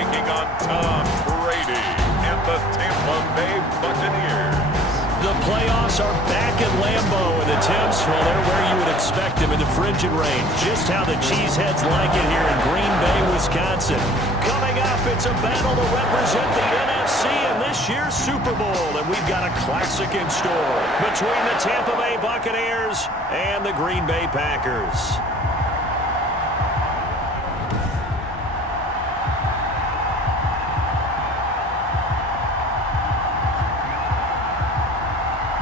taking on Tom Brady and the Tampa Bay Buccaneers. The playoffs are back at Lambeau, and the Temps, well, they're where you would expect them in the frigid rain. Just how the Cheeseheads like it here in Green Bay, Wisconsin. Coming up, it's a battle to represent the NFC in this year's Super Bowl, and we've got a classic in store between the Tampa Bay Buccaneers and the Green Bay Packers.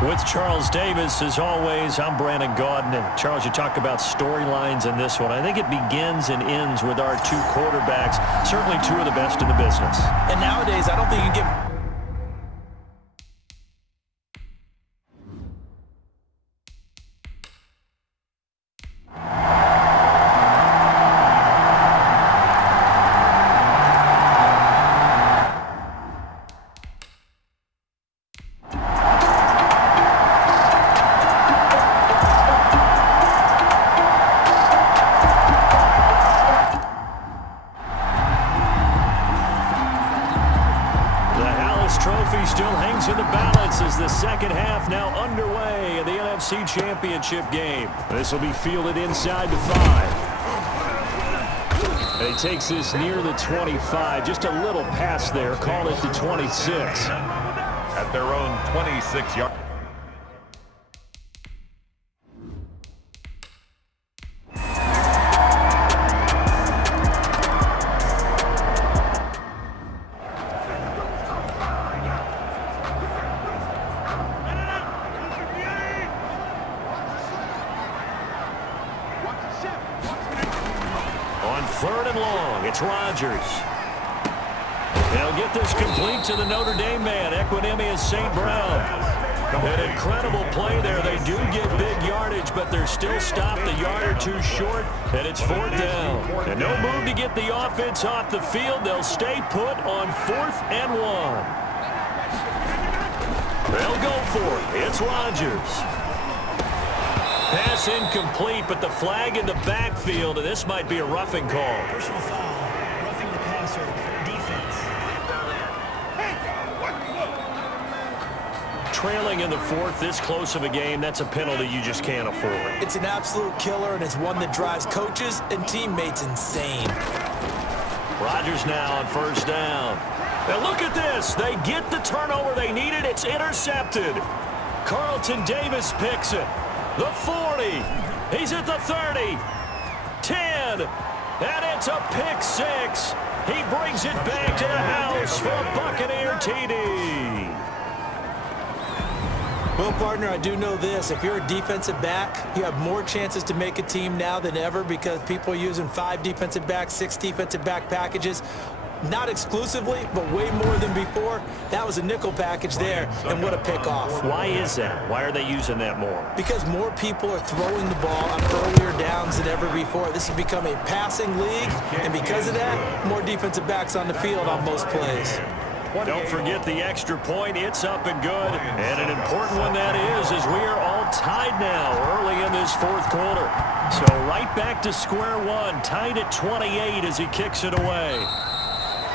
With Charles Davis, as always, I'm Brandon Gaudin. And Charles, you talk about storylines in this one. I think it begins and ends with our two quarterbacks, certainly two of the best in the business. And nowadays, I don't think you can get... Trophy still hangs in the balance as the second half now underway in the NFC Championship game. This will be fielded inside the 5. And he takes this near the 25. Just a little pass there. Call it the 26. At their own 26-yard. Third and long, it's Rodgers. They'll get this complete to the Notre Dame man, Equanimous St. Brown. An incredible play there. They do get big yardage, but they're still stopped a yard or two short, and it's fourth down. And no move to get the offense off the field. They'll stay put on 4th and 1. They'll go for it. It's Rodgers. Pass incomplete, but the flag in the backfield, and this might be a roughing call. Personal foul, roughing the passer, defense. Trailing in the 4th, this close of a game, that's a penalty you just can't afford. It's an absolute killer, and it's one that drives coaches and teammates insane. Rodgers now on first down. And look at this. They get the turnover they needed. It's intercepted. Carlton Davis picks it. The 40, he's at the 30, 10, and it's a pick 6. He brings it back to the house for a Buccaneer TD. Well, partner, I do know this. If you're a defensive back, you have more chances to make a team now than ever because people are using 5 defensive backs, 6 defensive back packages. Not exclusively, but way more than before. That was a nickel package there, and what a pickoff. Why is that? Why are they using that more? Because more people are throwing the ball on earlier downs than ever before. This has become a passing league, and because of that, more defensive backs on the field on most plays. Don't forget the extra point. It's up and good, and an important one that is, as we are all tied now early in this 4th quarter. So right back to square one, tied at 28 as he kicks it away.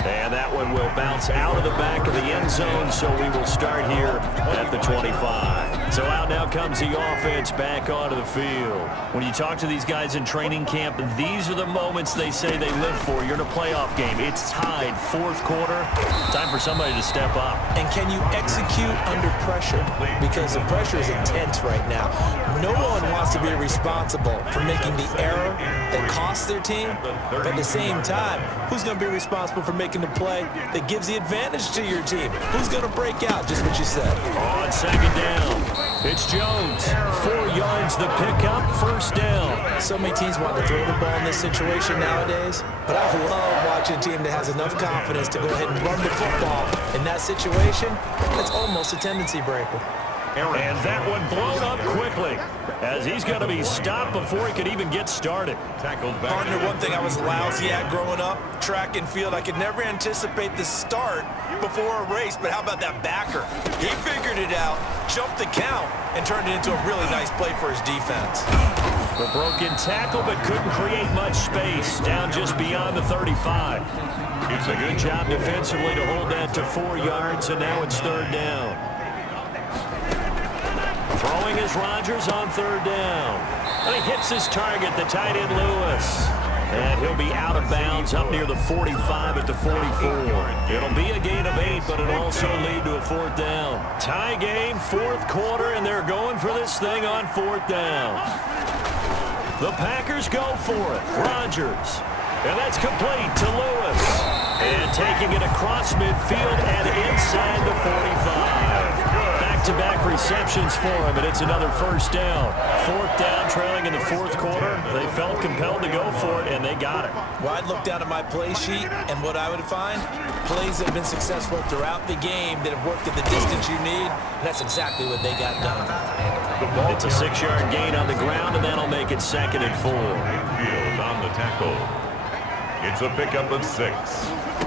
And that one will bounce out of the back of the end zone, so we will start here at the 25. So out now comes the offense back onto the field. When you talk to these guys in training camp, these are the moments they say they live for. You're in a playoff game. It's tied, 4th quarter. Time for somebody to step up. And can you execute under pressure? Because the pressure is intense right now. No one wants to be responsible for making the error that costs their team. But at the same time, who's going to be responsible for making the play that gives the advantage to your team? Who's going to break out? Just what you said. On second down, it's Jones. 4 yards the pickup, first down. So many teams want to throw the ball in this situation nowadays, but I love watching a team that has enough confidence to go ahead and run the football. In that situation, it's almost a tendency breaker. And that one blown up quickly as he's going to be stopped before he could even get started. Tackled back. Partner, one thing I was lousy at growing up, track and field, I could never anticipate the start before a race, but how about that backer? He figured it out, jumped the count, and turned it into a really nice play for his defense. The broken tackle, but couldn't create much space, down just beyond the 35. It's a good job defensively to hold that to 4 yards, and now it's third down. Throwing is Rodgers on third down. And he hits his target, the tight end Lewis. And he'll be out of bounds up near the 45 at the 44. It'll be a gain of 8, but it'll also lead to a fourth down. Tie game, fourth quarter, and they're going for this thing on fourth down. The Packers go for it. Rodgers. And that's complete to Lewis. And taking it across midfield and inside the 45. Back-to-back receptions for him, and it's another first down. Fourth down, trailing in the fourth quarter. They felt compelled to go for it, and they got it. Well, I'd look down at my play sheet, and what I would find, plays that have been successful throughout the game that have worked at the distance you need, and that's exactly what they got done. It's a 6-yard gain on the ground, and that'll make it 2nd and 4. On the tackle. It's a pickup of 6.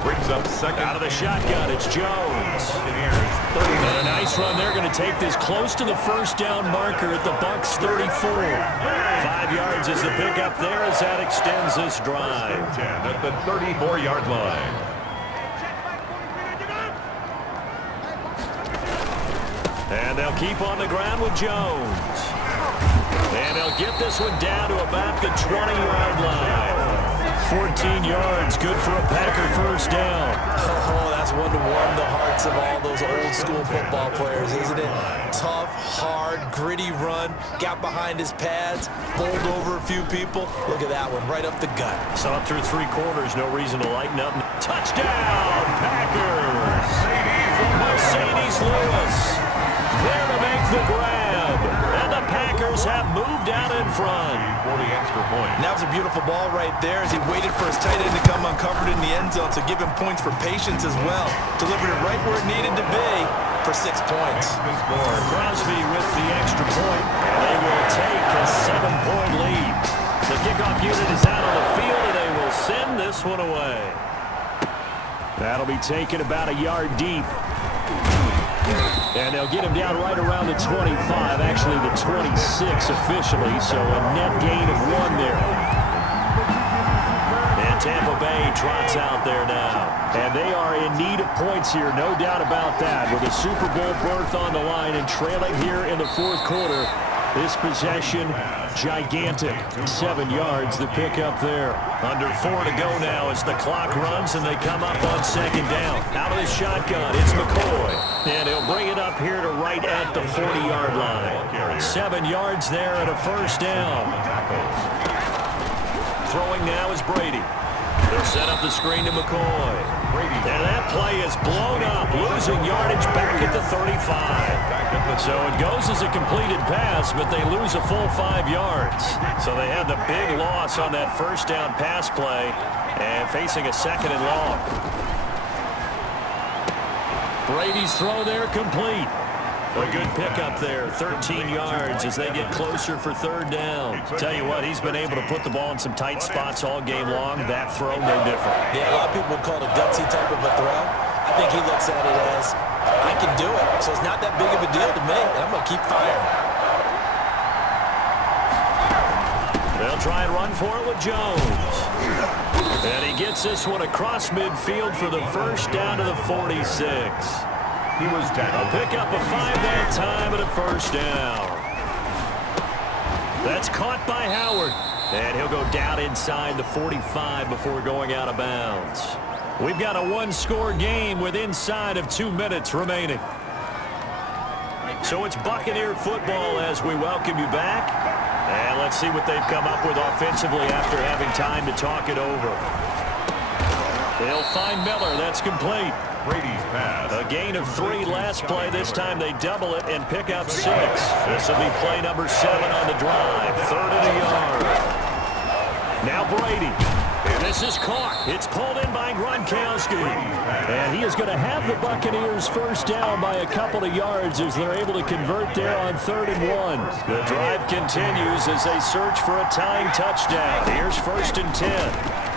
Brings up second. Out of the shotgun, it's Jones. And a nice run. They're going to take this close to the first down marker at the Bucs 34. 5 yards is the pickup there as that extends this drive. 10 at the 34-yard line. And they'll keep on the ground with Jones. And they'll get this one down to about the 20-yard line. 14 yards, good for a Packer first down. Oh, that's one to warm the hearts of all those old-school football players, isn't it? Tough, hard, gritty run, got behind his pads, bowled over a few people. Look at that one, right up the gut. Saw it through 3 quarters, no reason to lighten up. Touchdown, Packers! Mercedes Lewis there to make the grab. And the Packers have moved out in front. For the extra point. And that was a beautiful ball right there as he waited for his tight end to come uncovered in the end zone, so give him points for patience as well. Delivered it right where it needed to be for 6 points. Crosby with the extra point. They will take a 7-point lead. The kickoff unit is out on the field, and they will send this one away. That'll be taken about a yard deep. And they'll get him down right around the 25, actually the 26 officially, so a net gain of 1 there. And Tampa Bay trots out there now. And they are in need of points here, no doubt about that. With a Super Bowl berth on the line and trailing here in the fourth quarter. This possession, gigantic. 7 yards, the pickup there. Under 4 to go now as the clock runs and they come up on 2nd down. Out of the shotgun, it's McCoy. And he'll bring it up here to right at the 40-yard line. 7 yards there and a first down. Throwing now is Brady. They'll set up the screen to McCoy. And that play is blown up, losing yardage back at the 35. So it goes as a completed pass, but they lose a full 5 yards. So they had the big loss on that first down pass play and facing a 2nd and long. Brady's throw there complete. A good pickup there, 13 yards as they get closer for 3rd down. Tell you what, he's been able to put the ball in some tight spots all game long. That throw, no different. Yeah, a lot of people would call it a gutsy type of a throw. I think he looks at it as, I can do it, so it's not that big of a deal to me, and I'm going to keep firing. They'll try and run for it with Jones. And he gets this one across midfield for the first down to the 46. He was tackled. A pickup of 5 that time and a first down. That's caught by Howard. And he'll go down inside the 45 before going out of bounds. We've got a 1-score game with inside of 2 minutes remaining. So it's Buccaneer football as we welcome you back. And let's see what they've come up with offensively after having time to talk it over. They'll find Miller. That's complete. Brady's pass. A gain of 3 last play. This time they double it and pick up 6. This will be play number 7 on the drive. 3rd and a yard. Now Brady. And this is caught. It's pulled in by Gronkowski. And he is going to have the Buccaneers first down by a couple of yards as they're able to convert there on 3rd and 1. The drive continues as they search for a tying touchdown. Here's 1st and 10.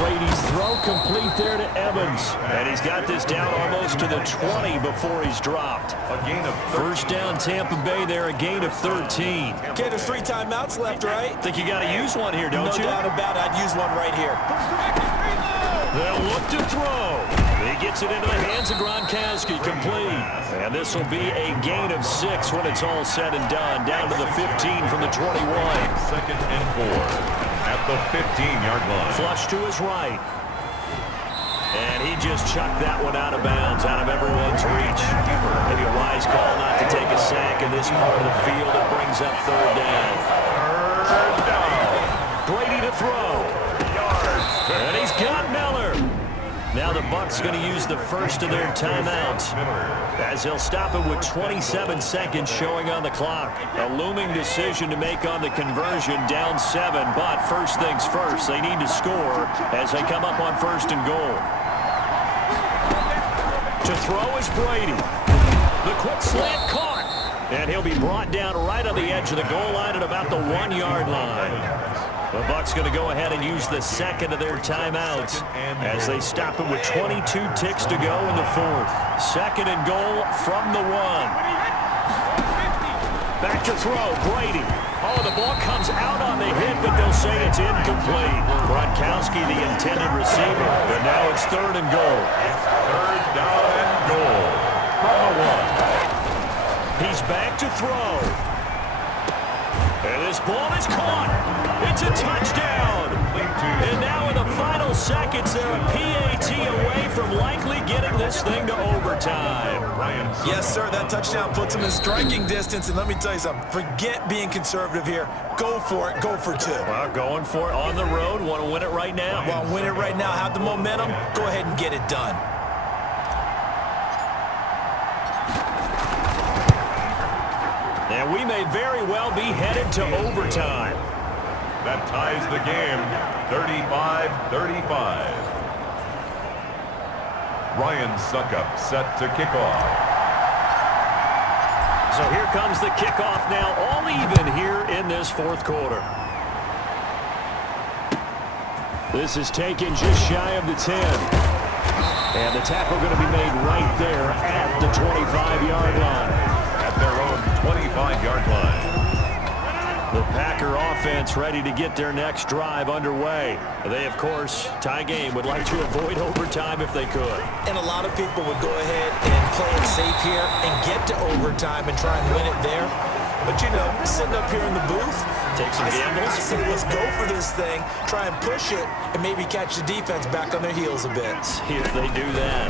Brady's throw complete there to Evans. And he's got this down almost to the 20 before he's dropped. A gain of 13. First down Tampa Bay there, a gain of 13. Okay, there's 3 timeouts left, right? Think you got to use one here, don't you? No doubt about it. I'd use one right here. They'll look to throw. He gets it into the hands of Gronkowski, complete. And this will be a gain of 6 when it's all said and done. Down to the 15 from the 21. 2nd and 4 at the 15-yard line. Flush to his right. And he just chucked that one out of bounds, out of everyone's reach. Maybe a wise call not to take a sack in this part of the field. It brings up 3rd down. 3rd down. Brady to throw. And he's got Miller. Now the Bucs going to use the first of their timeouts, as they'll stop it with 27 seconds showing on the clock. A looming decision to make on the conversion, down 7. But first things first, they need to score as they come up on 1st and goal. To throw is Brady. The quick slant caught. And he'll be brought down right on the edge of the goal line at about the 1-yard line. The Bucs going to go ahead and use the second of their timeouts as they stop it with 22 ticks to go in the 4th. 2nd and goal from the 1. Back to throw, Brady. Oh, the ball comes out on the hit, but they'll say it's incomplete. Gronkowski, the intended receiver, but now it's 3rd and goal. 3rd down and goal from the 1. He's back to throw. And this ball is caught. It's a touchdown. And now in the final seconds, they're a PAT away from likely getting this thing to overtime. Yes, sir, that touchdown puts them in striking distance. And let me tell you something, forget being conservative here. Go for it, go for 2. Well, going for it on the road. Want to win it right now. Want to win it right now, have the momentum, go ahead and get it done. And we may very well be headed to overtime. That ties the game, 35-35. Ryan Suckup set to kick off. So here comes the kickoff now, all even here in this 4th quarter. This is taken just shy of the 10. And the tackle going to be made right there at the 25-yard line. At their own 25-yard line. The Packer offense ready to get their next drive underway. They, of course, tie game, would like to avoid overtime if they could. And a lot of people would go ahead and play it safe here and get to overtime and try and win it there. But, you know, sitting up here in the booth, take some gambles. I say, let's go for this thing, try and push it, and maybe catch the defense back on their heels a bit. See if they do that.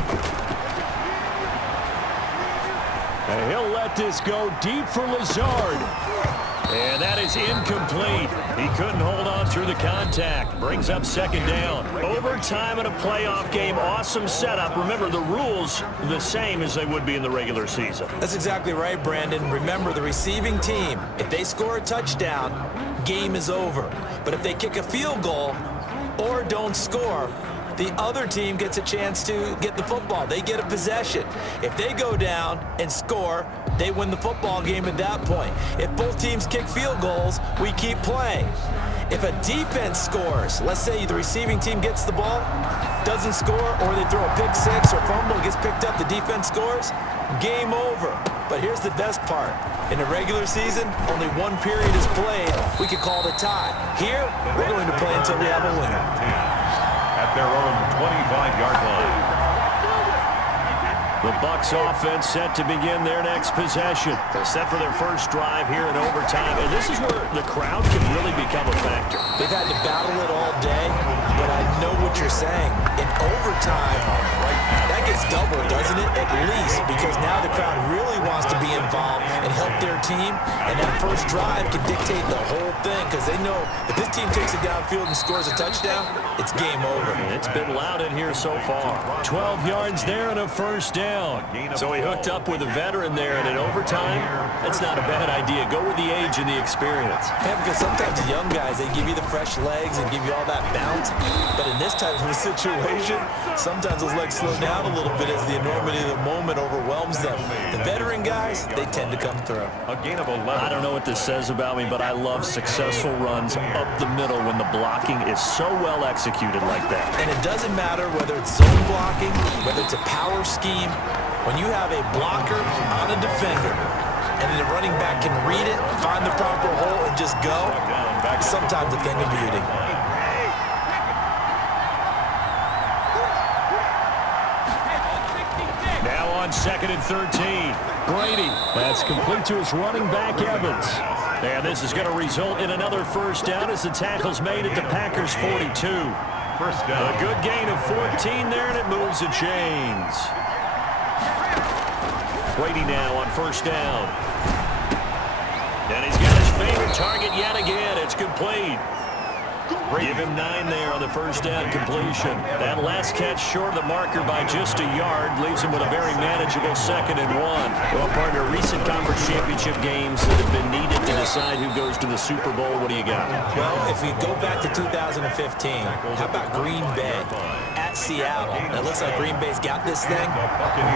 And he'll let this go deep for Lazard. And that is incomplete. He couldn't hold on through the contact. Brings up 2nd down. Overtime in a playoff game. Awesome setup. Remember, the rules the same as they would be in the regular season. That's exactly right, Brandon. Remember, the receiving team, if they score a touchdown, game is over. But if they kick a field goal or don't score, the other team gets a chance to get the football. They get a possession. If they go down and score, they win the football game at that point. If both teams kick field goals, we keep playing. If a defense scores, let's say the receiving team gets the ball, doesn't score, or they throw a pick 6 or fumble, gets picked up, the defense scores, game over. But here's the best part. In the regular season, only 1 period is played. We could call it a tie. Here, we're going to play until we have a winner. At their own 25-yard line. The Bucs offense set to begin their next possession. They're set for their first drive here in overtime. And this is where the crowd can really become a factor. They've had to battle it all day, but I know what you're saying. In overtime, that gets doubled, doesn't it? At least, because now the crowd really wants to be involved and help their team. And that first drive can dictate the whole thing, because they know if this team takes it downfield and scores a touchdown, it's game over. It's been loud in here so far. 12 yards there and a first down. So he hooked up with a veteran there, and in overtime, that's not a bad idea. Go with the age and the experience. Yeah, because sometimes the young guys, they give you the fresh legs and give you all that bounce. But in this type of a situation, sometimes those legs slow down a little bit as the enormity of the moment overwhelms them. The veteran guys, they tend to come through. A gain of 11. I don't know what this says about me, but I love successful runs up the middle when the blocking is so well executed like that. And it doesn't matter whether it's zone blocking, whether it's a power scheme. When you have a blocker on a defender and then the running back can read it, find the proper hole, and just go, sometimes a thing of beauty. on 2nd and 13. Brady, that's complete to his running back, Evans. And this is going to result in another first down as the tackle's made at the Packers' 42. First down. A good gain of 14 there, and it moves the chains. Brady now on first down. And he's got his favorite target yet again. It's complete. Give him 9 there on the first down completion. That last catch short of the marker by just a yard leaves him with a very manageable 2nd and 1. Well, partner, recent conference championship games that have been needed to decide who goes to the Super Bowl. What do you got? Well, if we go back to 2015, how about Green Bay at Seattle? It looks like Green Bay's got this thing.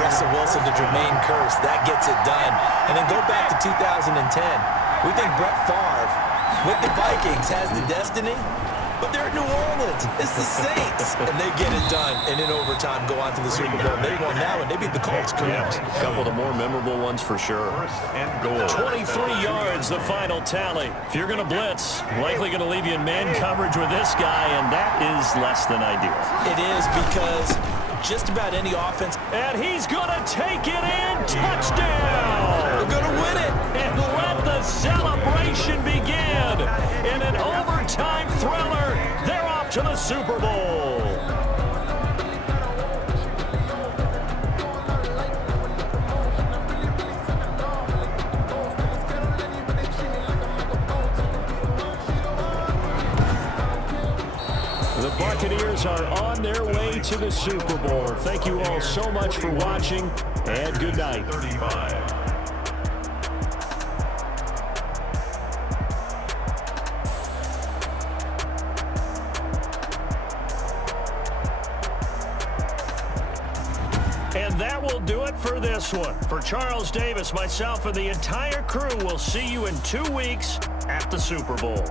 Russell Wilson to Jermaine Kearse, that gets it done. And then go back to 2010. We think Brett Favre with the Vikings has the destiny. But they're in New Orleans. It's the Saints. And they get it done. And in overtime, go on to the Super Bowl. They won now, and they beat the Colts. Correct. A couple of the more memorable ones for sure. First and goal. 23 yards, the final tally. If you're going to blitz, likely going to leave you in man coverage with this guy, and that is less than ideal. It is because just about any offense. And he's going to take it in. Touchdown. They're going to win it. And let the celebration begin. In an overtime thriller, they're off to the Super Bowl. The Buccaneers are on their way to the Super Bowl. Thank you all so much for watching, and good night. 35. And that will do it for this one. For Charles Davis, myself, and the entire crew, we'll see you in 2 weeks at the Super Bowl.